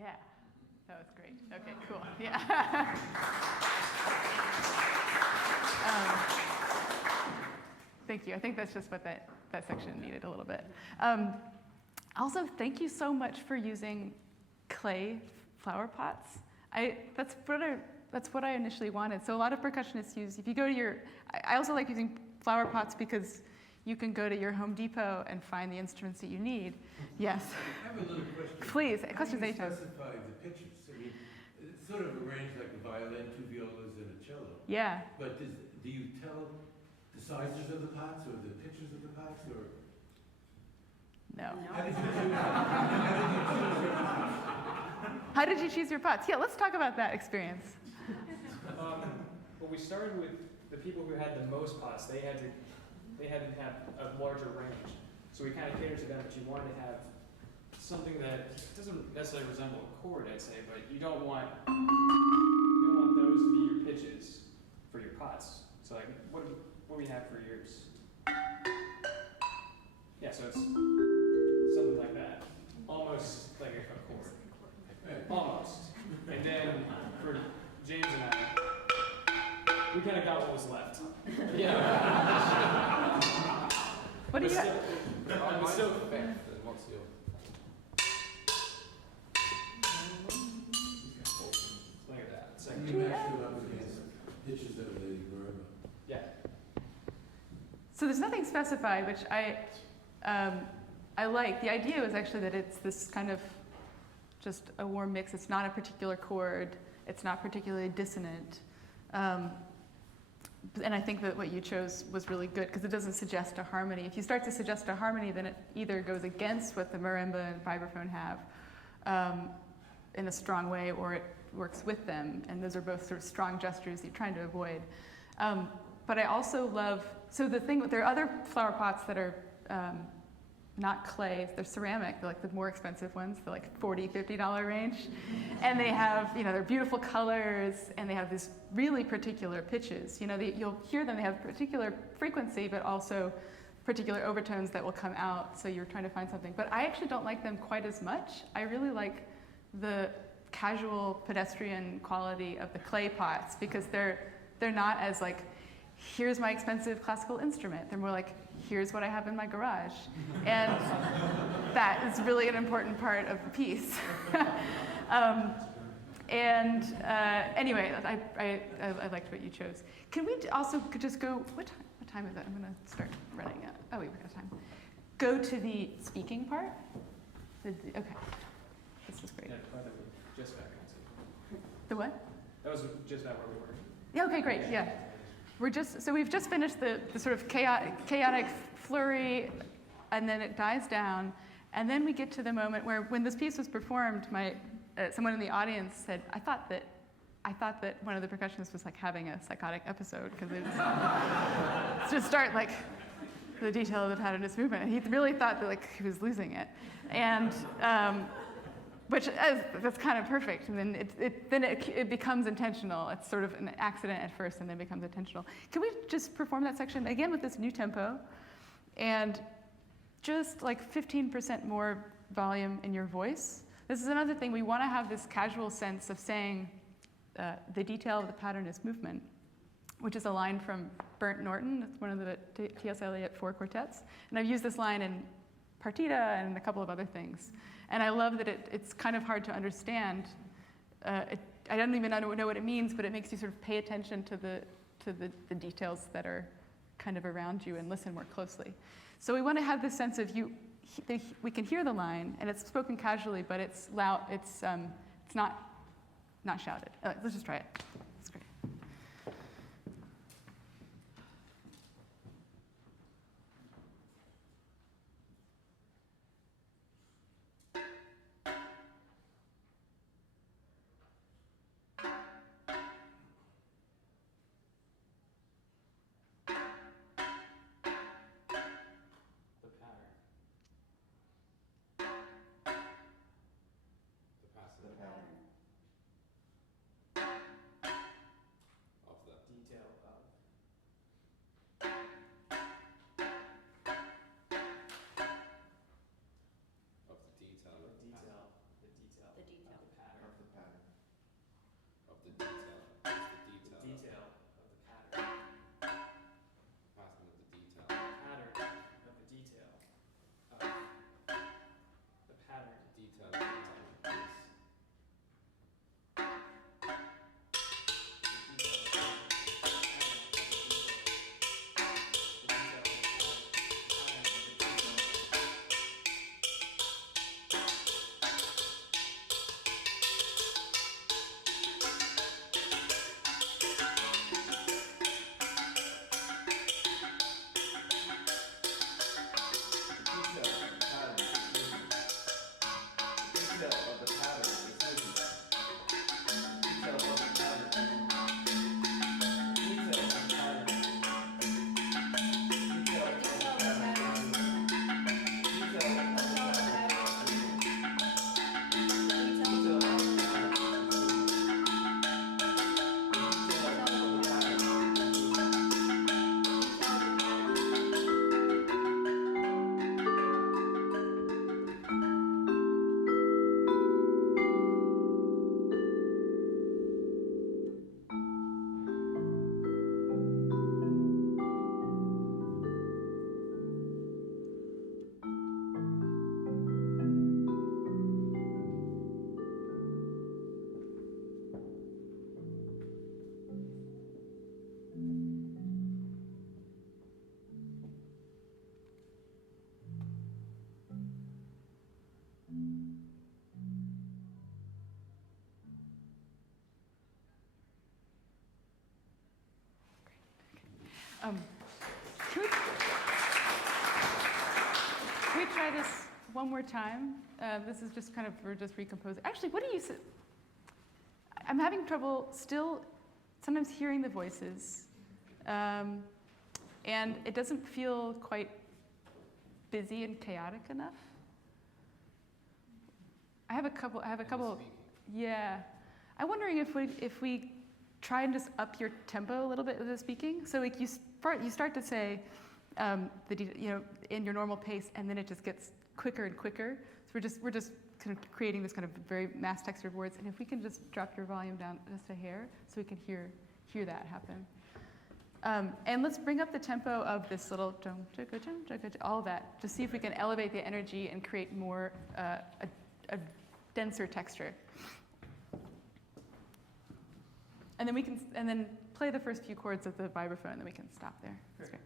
Yeah, that was great. Okay, cool. Yeah. Thank you. I think that's just what that section needed a little bit. Also, thank you so much for using clay flower pots. That's what I initially wanted. So a lot of percussionists use, if you go to I also like using flower pots because you can go to your Home Depot and find the instruments that you need. Yes. I have a little question. Please, questions How do you anytime. specify the pitches? I mean, it's sort of arranged like a violin, two violas, and a cello. Yeah. But do you tell the sizes of the pots or the pitches of the pots, or No. how did you choose your pots? How did you choose your pots? Yeah, let's talk about that experience. Well, we started with the people who had the most pots. They had to have a larger range. So we kind of catered to them, but you wanted to have something that doesn't necessarily resemble a chord, I'd say, but you don't want those to be your pitches for your pots. So like, what do we have for yours? Yeah, so it's something like that, almost like a chord, almost. And then for James and I, we kind of got what was left. Yeah. What do you? It's still like that. It's like, You match it up against pitches of the marimba. yeah. So there's nothing specified, which I like. The idea was actually that it's this kind of just a warm mix. It's not a particular chord. It's not particularly dissonant. And I think that what you chose was really good because it doesn't suggest a harmony. If you start to suggest a harmony, then it either goes against what the marimba and vibraphone have in a strong way, or it works with them. And those are both sort of strong gestures that you're trying to avoid. But I also love, so there are other flower pots that are not clay, they're ceramic, they're like the more expensive ones, they're like $40, $50 range. And they have, they're beautiful colors, and they have these really particular pitches. You'll hear them, they have particular frequency, but also particular overtones that will come out, so you're trying to find something. But I actually don't like them quite as much. I really like the casual pedestrian quality of the clay pots, because they're not as like, here's my expensive classical instrument. They're more like, here's what I have in my garage. And that is really an important part of the piece. Anyway, I liked what you chose. Can we also just go, what time is it? I'm gonna start running out. Oh wait, we got time. Go to the speaking part? Okay, this is great. Yeah, by the way, just back on. The what? That was just about where we were. Yeah, okay, great, yeah. We've just finished the sort of chaotic flurry, and then it dies down, and then we get to the moment where, when this piece was performed, someone in the audience said, I thought that one of the percussionists was like having a psychotic episode, because it's just start like the detail of the pattern is movement, and he really thought that like he was losing it, and that's kind of perfect. And then it becomes intentional. It's sort of an accident at first, and then becomes intentional. Can we just perform that section again with this new tempo, and just like 15% more volume in your voice? This is another thing. We want to have this casual sense of saying the detail of the pattern is movement, which is a line from Bernt Norton. It's one of the T.S. Eliot 4 quartets. And I've used this line in Partita and a couple of other things. And I love that it's kind of hard to understand. I don't even know what it means, but it makes you sort of pay attention to the details that are kind of around you and listen more closely. So we want to have this sense of we can hear the line, and it's spoken casually, but it's loud. It's not shouted. Let's just try it. It's great. Can we try this one more time? This is just we're just recomposing. Actually, what do you say? I'm having trouble still sometimes hearing the voices. And it doesn't feel quite busy and chaotic enough. I have a couple. Yeah, I'm wondering if we try and just up your tempo a little bit with the speaking. So like you start to say in your normal pace, and then it just gets quicker and quicker. So we're just kind of creating this kind of very mass textured words. And if we can just drop your volume down just a hair, so we can hear that happen. And let's bring up the tempo of this little all that. Just see if we can elevate the energy and create more a denser texture. And then play the first few chords of the vibraphone, and then we can stop there. That's great.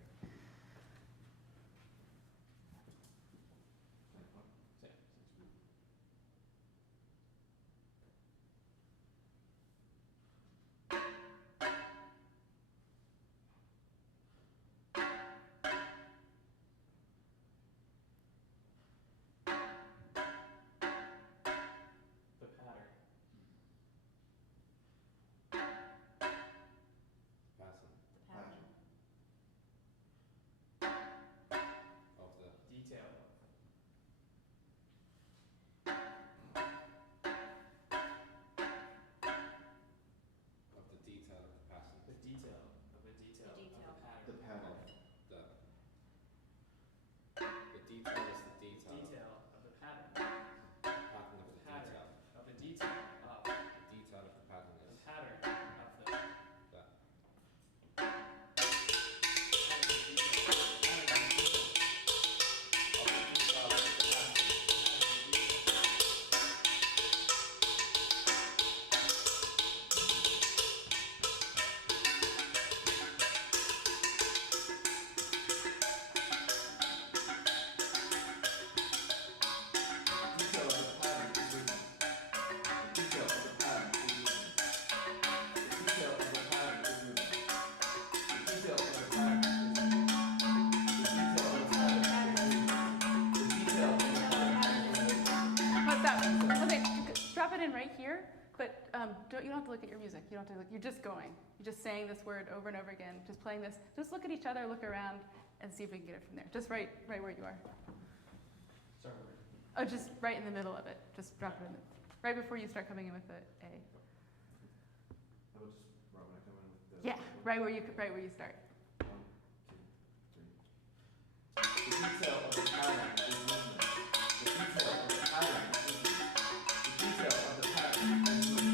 You don't have to look at your music. You don't have to look. You're just going. You're just saying this word over and over again. Just playing this. Just look at each other, look around, and see if we can get it from there. Just right where you are. Sorry. Oh, just right in the middle of it. Just drop it in right before you start coming in with the A. I will just right when I come in with the. Yeah, right where you start. 1, 2, 3. The detail of the pattern is movement. The detail of the pattern is movement. The detail of the pattern is movement.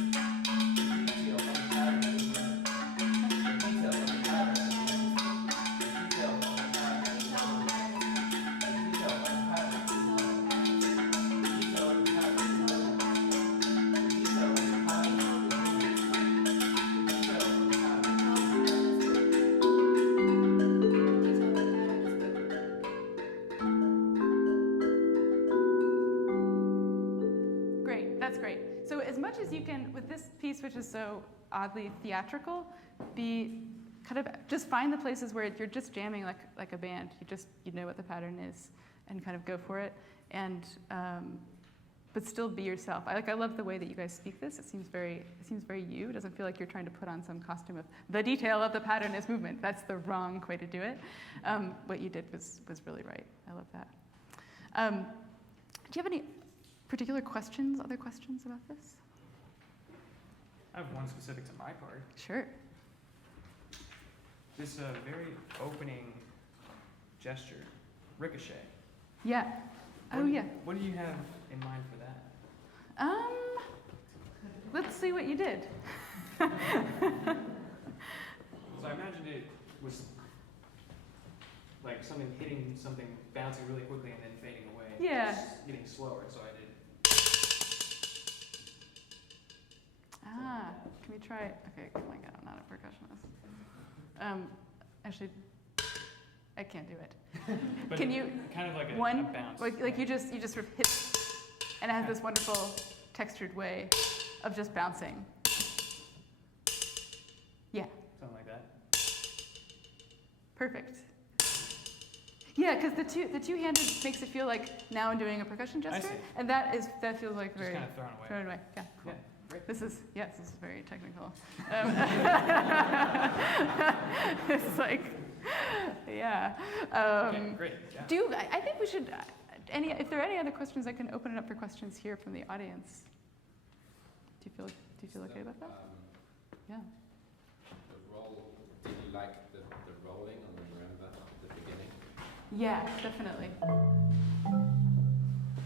Which is so oddly theatrical, be kind of just find the places where you're just jamming like a band. You know what the pattern is, and kind of go for it, and but still be yourself. I love the way that you guys speak this. It seems very you. It doesn't feel like you're trying to put on some costume of the detail of the pattern is movement. That's the wrong way to do it. What you did was really right. I love that. Do you have any particular questions? Other questions about this? I have one specific to my part. Sure. This very opening gesture, ricochet. Yeah. Yeah. What do you have in mind for that? Let's see what you did. So I imagined it was like something hitting something, bouncing really quickly and then fading away. Yeah. Just getting slower, so I did. Can we try it? Okay, oh my God, I'm not a percussionist. Actually, I can't do it. But Can you? Kind of like a bounce. Like you just sort of hit, and it has this wonderful textured way of just bouncing. Yeah. Something like that. Perfect. Yeah, because the two-handed makes it feel like now I'm doing a percussion gesture, see. and that feels like Just very kind of thrown away. Yeah, cool. Yeah. This is very technical. It's like, yeah. Okay, great. Yeah. I think we should, if there are any other questions, I can open it up for questions here from the audience. Do you feel okay about that? Yeah. The roll, did you like the rolling on the marimba at the beginning? Yeah, definitely.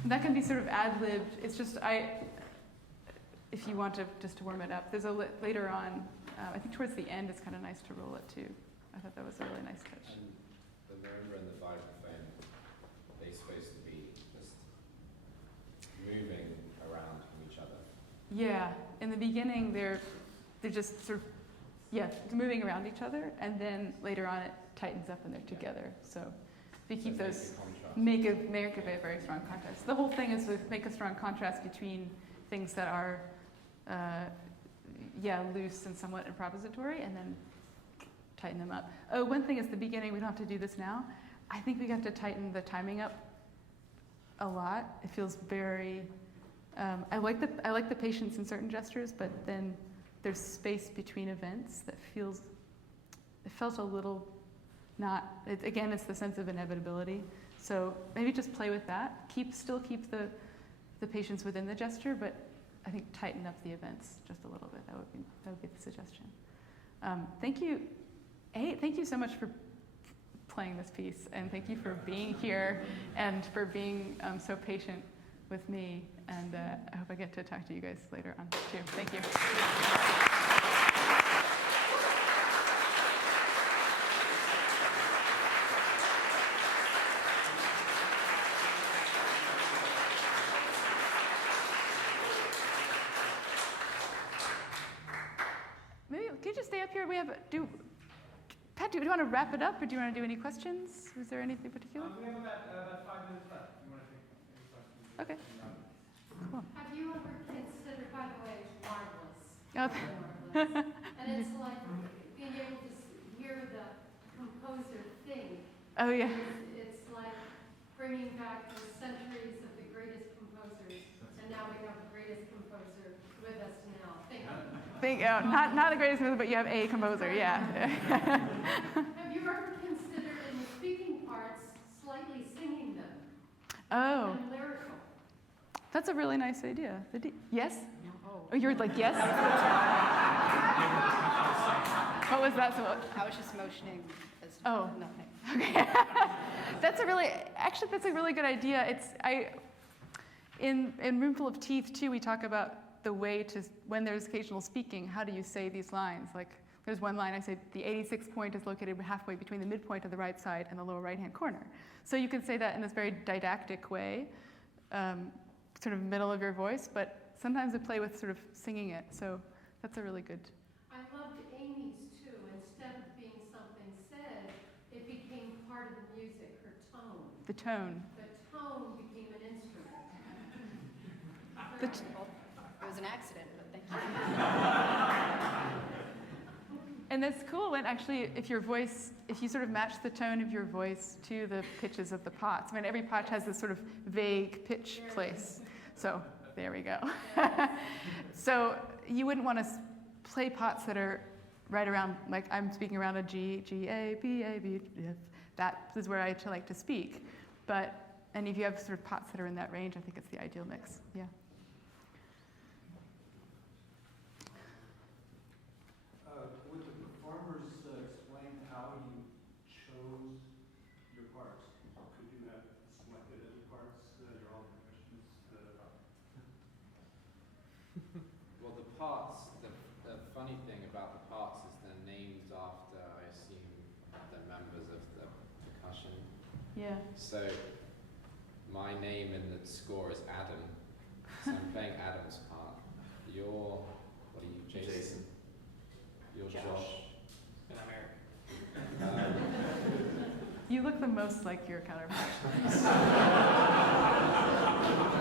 That can be sort of ad-libbed. It's just, if you want to just to warm it up, there's later on, I think towards the end, it's kind of nice to roll it too. I thought that was a really nice touch. And the marimba and the vibraphone, they're supposed to be just moving around from each other. Yeah, in the beginning, they're just sort of, moving around each other, and then later on it tightens up and they're together. So if you keep those, make a very strong contrast. The whole thing is to make a strong contrast between things that are, loose and somewhat improvisatory, and then tighten them up. Oh, one thing is the beginning, we don't have to do this now. I think we got to tighten the timing up a lot. It feels very, I like the patience in certain gestures, but then there's space between events that it felt a little again, it's the sense of inevitability. So maybe just play with that. Still keep the patience within the gesture, but I think tighten up the events just a little bit. That would be the suggestion. Thank you. Hey, thank you so much for playing this piece, and thank you for being here and for being so patient with me. And I hope I get to talk to you guys later on too. Thank you. Maybe can you just stay up here? Pat, do you want to wrap it up, or do you want to do any questions? Is there anything particular? We have about 5 minutes left. You want to take any questions? Okay. Cool. Have you ever considered, by the way, it's marvelous. Oh. Marvelous. And it's like being able to hear the composer think. Oh yeah. It's like bringing back the centuries of the greatest composers, and now we have the greatest composer with us now. Thank you. Not the greatest composer, but you have a composer, yeah. Have you ever considered in the speaking parts slightly singing them? Oh. And lyrical? That's a really nice idea. Yes? Oh, you're like, yes? What was that? I was just motioning as nothing. Okay. That's a really good idea. In Roomful of Teeth too, we talk about the way to, when there's occasional speaking, how do you say these lines? Like, there's one line I say, the 86th point is located halfway between the midpoint of the right side and the lower right-hand corner. So you can say that in this very didactic way, sort of middle of your voice, but sometimes I play with sort of singing it. So that's a really good. I loved Amy's too. Instead of being something said, it became part of the music, her tone. The tone. The tone became an instrument. It was an accident, but thank you. And that's cool when actually, if you sort of match the tone of your voice to the pitches of the pots. I mean, every pot has this sort of vague pitch place. So there we go. So you wouldn't want to play pots that are right around, like I'm speaking around a G, G, A, B, A, B, F. That is where I like to speak. And if you have sort of pots that are in that range, I think it's the ideal mix. Yeah. Would the performers explain how you chose your parts? Could you have selected any parts? You're all percussionists. Well, the parts, the funny thing about the parts is they're named after, I assume, the members of the percussion. Yeah. So my name in the score is Adam. So I'm playing Adam's part. What are you, Jason? You're Josh. And I'm Eric. You look the most like your counterpart.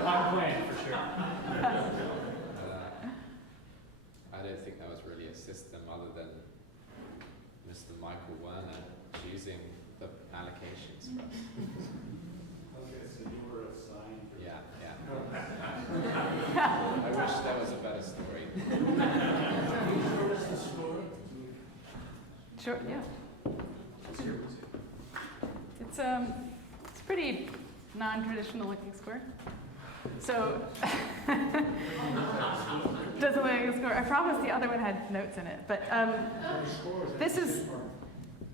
I'm playing for sure. I don't think that was really a system other than Mr. Michael Werner choosing the allocations for us. Okay, so you were assigned. Yeah. I wish there was a better story. Sure, yeah. It's your music. It's pretty non-traditional looking score. So, doesn't look like a score. I promise the other one had notes in it, but this is,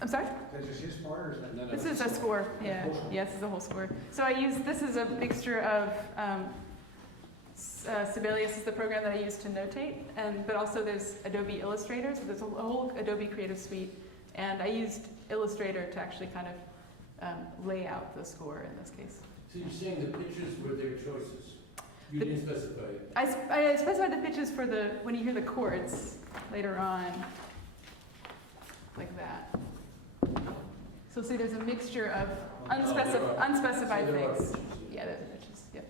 I'm sorry? That's just his part, or is that? No, This is a score, yeah. Yeah, this is a whole score. So this is a mixture of, Sibelius is the program that I use to notate, but also there's Adobe Illustrator, so there's a whole Adobe Creative Suite, and I used Illustrator to actually kind of lay out the score in this case. So you're saying the pitches were their choices? You didn't specify it? I specified the pitches for when you hear the chords later on, like that. So see, there's a mixture of unspecified things. Yeah, there's pitches. Yeah.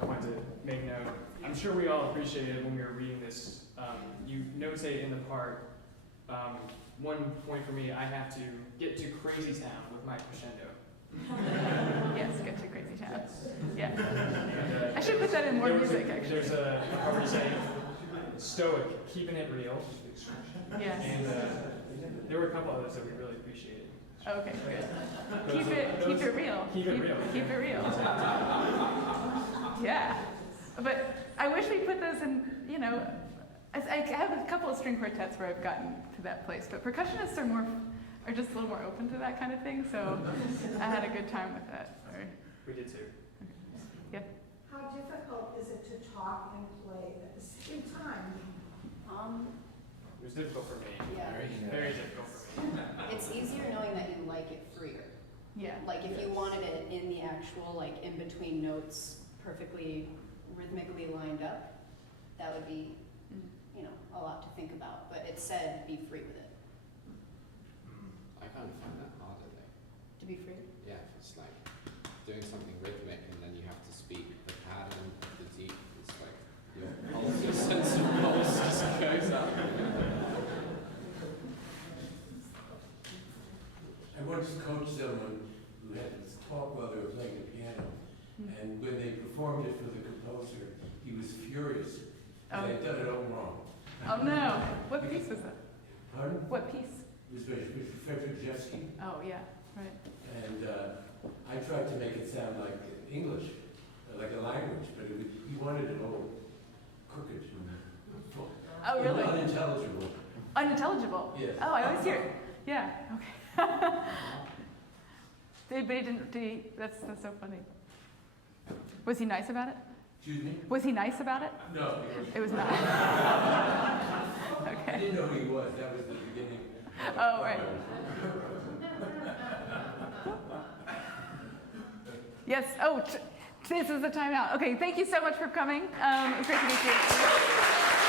I wanted to make note. I'm sure we all appreciated when we were reading this. You notate in the part. One point for me, I have to get to Crazy Town with my crescendo. Yes, get to Crazy Town. Yeah. I should put that in more music, actually. There's a part where you say, stoic, keeping it real. Yes. And there were a couple others that we really appreciated. Okay, good. Keep it real. Keep it real. Keep it real. Yeah. But I wish we put those in, I have a couple of string quartets where I've gotten to that place, but percussionists are just a little more open to that kind of thing, so I had a good time with that. We did too. Yeah. How difficult is it to talk and play at the same time? It was difficult for me. Yeah. Very difficult for me. It's easier knowing that you like it freer. Yeah. Like if you wanted it in the actual, like in between notes, perfectly rhythmically lined up, that would be, a lot to think about. But it said be free with it. I kind of find that harder though. To be free? Yeah, it's like doing something rhythmic and then you have to speak the pattern, the deep. It's like your pulse, your sense of pulse just goes up. I once coached someone who had to talk while they were playing the piano, and when they performed it for the composer, he was furious. Oh. They had done it all wrong. Oh no. What piece was that? Pardon? What piece? It was Frederick Jeski, Oh yeah, right. and I tried to make it sound like English, like a language, but he wanted it all crooked. Oh really? Unintelligible. Unintelligible? Yes. Oh, I always hear it. Yeah, okay. But he didn't, that's so funny. Was he nice about it? Excuse me? Was he nice about it? No. It was not. I Okay. didn't know who he was. That was the beginning. Oh, right. Yes, this is the timeout. Okay, thank you so much for coming. It was great to meet you.